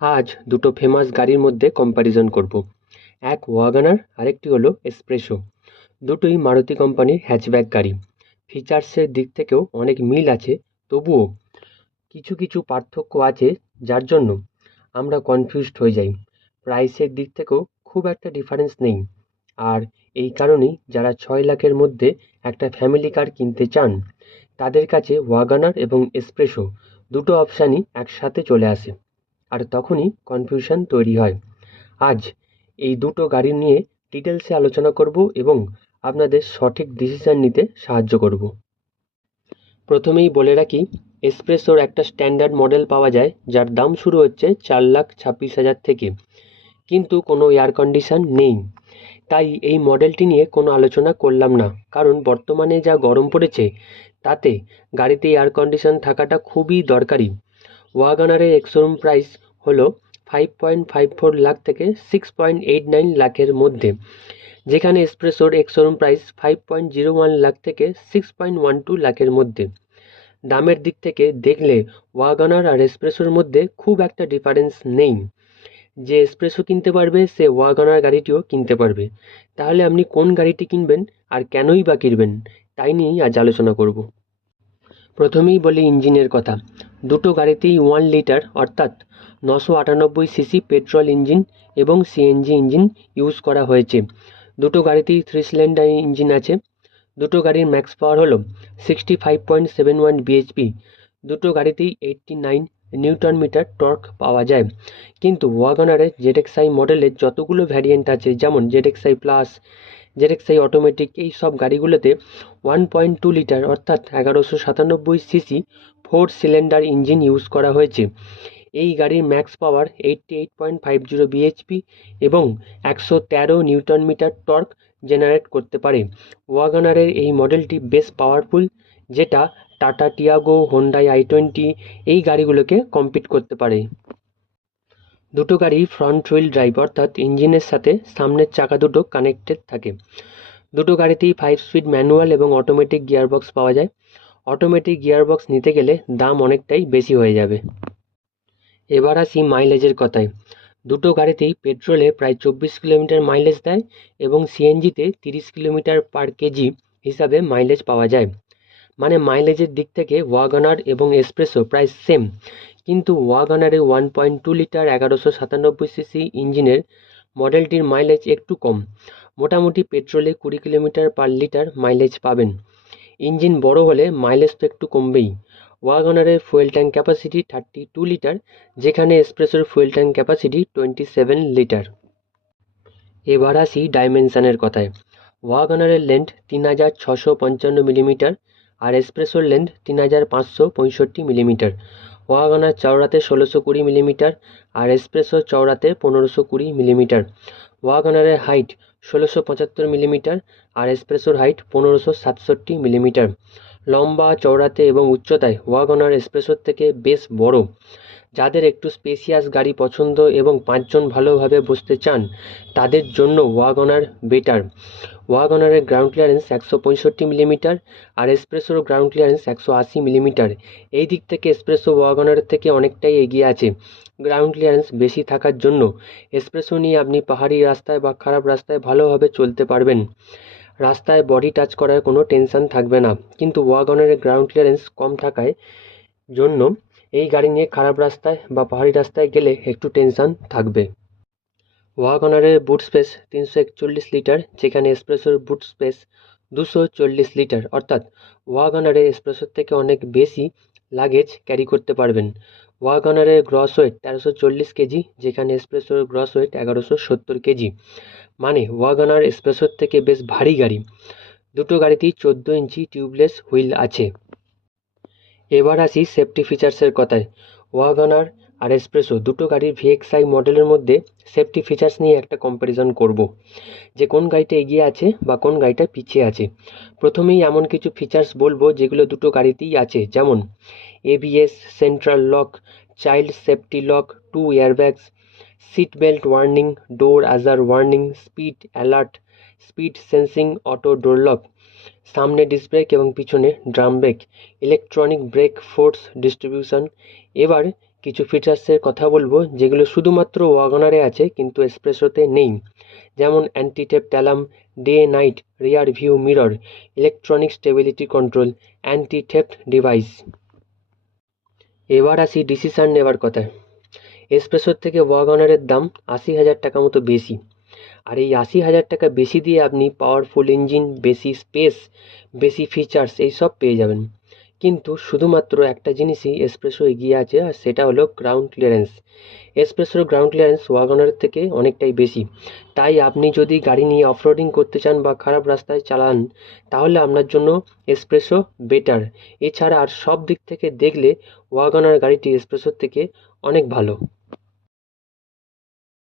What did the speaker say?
আজ দুটো ফেমাস গাড়ির মধ্যে কম্প্যারিজন করব। এক ওয়াগানার আরেকটি হলো এসপ্রেসো দুটোই মারুতি কোম্পানির হ্যাচব্যাক গাড়ি। ফিচার্সের দিক থেকেও অনেক মিল আছে, তবুও কিছু কিছু পার্থক্য আছে যার জন্য আমরা কনফিউজড হয়ে যাই। প্রাইসের দিক থেকেও খুব একটা ডিফারেন্স নেই। আর এই কারণেই যারা ছয় লাখের মধ্যে একটা ফ্যামিলি কার কিনতে চান, তাদের কাছে ওয়াগনার এবং এসপ্রেসো দুটো অপশানই একসাথে চলে আসে। আর তখনই কনফিউশন তৈরি হয়। আজ এই দুটো গাড়ি নিয়ে ডিটেলসে আলোচনা করব এবং আপনাদের সঠিক ডিসিশান নিতে সাহায্য করব। প্রথমেই বলে রাখি, এসপ্রেসোর একটা স্ট্যান্ডার্ড মডেল পাওয়া যায়, যার দাম শুরু হচ্ছে চার লাখ ছাব্বিশ হাজার থেকে। কিন্তু কোনো এয়ার কন্ডিশন নেই। তাই এই মডেলটি নিয়ে কোনো আলোচনা করলাম না। কারণ বর্তমানে যা গরম পড়েছে, তাতে গাড়িতে এয়ার কন্ডিশন থাকাটা খুবই দরকারি। ওয়াগনারের এক্সশোরুম প্রাইস হলো five point five four lakh থেকে সিক্স পয়েন্ট এইট নাইন লাখের মধ্যে। যেখানে এক্সপ্রেসোর ex showroom price five point zero one lakh থেকে সিক্স পয়েন্ট ওয়ান টু লাখের মধ্যে। দামের দিক থেকে দেখলে ওয়াগনার আর এক্সপ্রেসোর মধ্যে খুব একটা ডিফারেন্স নেই। যে এক্সপ্রেসও কিনতে পারবে, সে ওয়াগনার গাড়িটিও কিনতে পারবে। তাহলে আপনি কোন গাড়িটি কিনবেন আর কেনই বা কিনবেন, তাই নিয়েই আজ আলোচনা করব। প্রথমেই বলি ইঞ্জিনের কথা। দুটো গাড়িতেই ওয়ান লিটার অর্থাৎ নশো আটানব্বই সিসি পেট্রোল ইঞ্জিন এবং সিএনজি ইঞ্জিন ইউজ করা হয়েছে। দুটো গাড়িতেই থ্রি সিলিন্ডার ইঞ্জিন আছে। দুটো গাড়ির ম্যাক্স পাওয়ার হলো sixty five point seven one BHP দুটো গাড়িতেই eighty nine newton metre torque পাওয়া যায়। কিন্তু ওয়াগনারের জেডেক্সআই মডেলের যতগুলো ভ্যারিয়েন্ট আছে, যেমন জেডেক্সআই প্লাস জেডেক্সআই অটোমেটিক এই সব গাড়িগুলোতে ওয়ান পয়েন্ট টু লিটার অর্থাৎ এগারোশো সাতানব্বই CC four cylinder engine use করা হয়েছে। এই গাড়ির max power eighty eight point five zero BHP এবং একশো তেরো নিউটন মিটার টর্ক জেনারেট করতে পারে। ওয়াগানারের এই মডেলটি বেশ পাওয়ারফুল যেটা Tata Tiago Hyundai i twenty এই গাড়িগুলোকে কম্পিট করতে পারে। দুটো গাড়ি ফ্রন্ট হুইল ড্রাইভ অর্থাৎ ইঞ্জিনের সাথে সামনের চাকা দুটো কানেক্টেড থাকে। দুটো গাড়িতেই ফাইভ স্পিড ম্যানুয়াল এবং অটোমেটিক গিয়ারবক্স পাওয়া যায়। অটোমেটিক গিয়ারবক্স নিতে গেলে দাম অনেকটাই বেশি হয়ে যাবে। এবার আসি মাইলেজের কথায়। দুটো গাড়িতেই পেট্রোলে প্রায় চব্বিশ কিলোমিটার মাইলেজ দেয় এবং সিএনজিতে তিরিশ কিলোমিটার পার কেজি হিসাবে মাইলেজ পাওয়া যায়। মানে মাইলেজের দিক থেকে ওয়াগনার এবং এসপ্রেসো প্রায় সেম কিন্তু ওয়াগনারে ওয়ান পয়েন্ট টু লিটার এগারোশো সাতানব্বই সিসি ইঞ্জিনের মডেলটির মাইলেজ একটু কম। মোটামুটি পেট্রোলে কুড়ি কিলোমিটার পার লিটার মাইলেজ পাবেন। ইঞ্জিন বড় হলে মাইলেজ তো একটু কমবেই। ওয়াগনারের fuel tank capacity thirty two litre, যেখানে এসপ্রেসোর fuel tank capacity twenty seven litre. এবার আসি ডাইমেনশানের কথায়। ওয়াগনারের লেন্থ তিন হাজার ছশো পঞ্চান্ন মিলিমিটার আর এসপ্রেসোর লেন্থ তিন হাজার পাঁচশো পঁয়ষট্টি মিলিমিটার। ওয়াগনার চওড়াতে ষোলোশো কুড়ি মিলিমিটার আর এসপ্রেসো চওড়াতে পনেরোশো কুড়ি মিলিমিটার। ওয়াগনারের হাইট ষোলোশো পঁচাত্তর মিলিমিটার আর এসপ্রেসোর হাইট পনেরোশো সাতষট্টি মিলিমিটার। লম্বা, চওড়াতে এবং উচ্চতায় ওয়াগনার এসপ্রেসোর থেকে বেশ বড়। যাদের একটু স্পেসিয়াস গাড়ি পছন্দ এবং পাঁচজন ভালোভাবে বসতে চান, তাদের জন্য ওয়াগনার বেটার। ওয়াগনারের গ্রাউন্ড ক্লিয়ারেন্স একশো পঁয়ষট্টি মিলিমিটার আর এসপ্রেসোর গ্রাউন্ড ক্লিয়ারেন্স একশো আশি মিলিমিটার এই দিক থেকে এসপ্রেসো ওয়াগনারের থেকে অনেকটাই এগিয়ে আছে। গ্রাউন্ড ক্লিয়ারেন্স বেশি থাকার জন্য এসপ্রেসো নিয়ে আপনি পাহাড়ি রাস্তায় বা খারাপ রাস্তায় ভালোভাবে চলতে পারবেন। রাস্তায় বডি টাচ করার কোনো টেনশান থাকবে না। কিন্তু ওয়াগনারের গ্রাউন্ড ক্লিয়ারেন্স কম থাকায় জন্য এই গাড়ি নিয়ে খারাপ রাস্তায় বা পাহাড়ি রাস্তায় গেলে একটু টেনশান থাকবে। ওয়াগনারের বুট স্পেস তিনশো একচল্লিশ লিটার, যেখানে এসপ্রেসোর বুট স্পেস দুশো চল্লিশ লিটার। অর্থাৎ ওয়াগনারের এসপ্রেসোর থেকে অনেক বেশি লাগেজ ক্যারি করতে পারবেন। ওয়াগনারের গ্রস ওয়েট তেরোশো চল্লিশ কেজি, যেখানে এসপ্রেসোর গ্রস ওয়েট এগারোশো সত্তর কেজি। মানে ওয়াগনার এসপ্রেসোর থেকে বেশ ভারী গাড়ি। দুটো গাড়িতেই চোদ্দ ইঞ্চি টিউবলেস হুইল আছে। এবার আসি সেফটি ফিচার্সের কথায়। ওয়াগনার আর এসপ্রেসো দুটো গাড়ির ভিএক্সআই মডেলের মধ্যে সেফটি ফিচার্স নিয়ে একটা কম্প্যারিজন করব। যে কোন গাড়িটা এগিয়ে আছে বা কোন গাড়িটা পিছিয়ে আছে। প্রথমেই এমন কিছু ফিচার্স বলব যেগুলো দুটো গাড়িতেই আছে। যেমন ABS central lock child safety lock two airbags seat belt warning door ajar warning speed alert speed sensing auto door lock সামনে ডিস্ক ব্রেক এবং পিছনে drum brake electronic brake force distribution এবার কিছু ফিচার্সের কথা বলব, যেগুলো শুধুমাত্র ওয়াগনারে আছে, কিন্তু এসপ্রেসোতে নেই। যেমন anti theft alarm day night rear view mirror electronic stability control anti theft device এবার আসি ডিসিশান নেওয়ার কথায়। এসপ্রেসোর থেকে ওয়াগনারের দাম আশি হাজার টাকা মতো বেশি। আর এই আশি হাজার টাকা বেশি দিয়ে আপনি পাওয়ারফুল ইঞ্জিন বেশি স্পেস বেশি ফিচার্স এইসব পেয়ে যাবেন। কিন্তু শুধুমাত্র একটা জিনিসই এসপ্রেসো এগিয়ে আছে, আর সেটা হলো গ্রাউন্ড ক্লিয়ারেন্স এসপ্রেসোর গ্রাউন্ড ক্লিয়ারেন্স ওয়াগনারের থেকে অনেকটাই বেশি। তাই আপনি যদি গাড়ি নিয়ে অফরোডিং করতে চান বা খারাপ রাস্তায় চালান, তাহলে আপনার জন্য এসপ্রেসো বেটার এছাড়া আর সব দিক থেকে দেখলে ওয়াগনার গাড়িটি এসপ্রেসোর থেকে অনেক ভালো।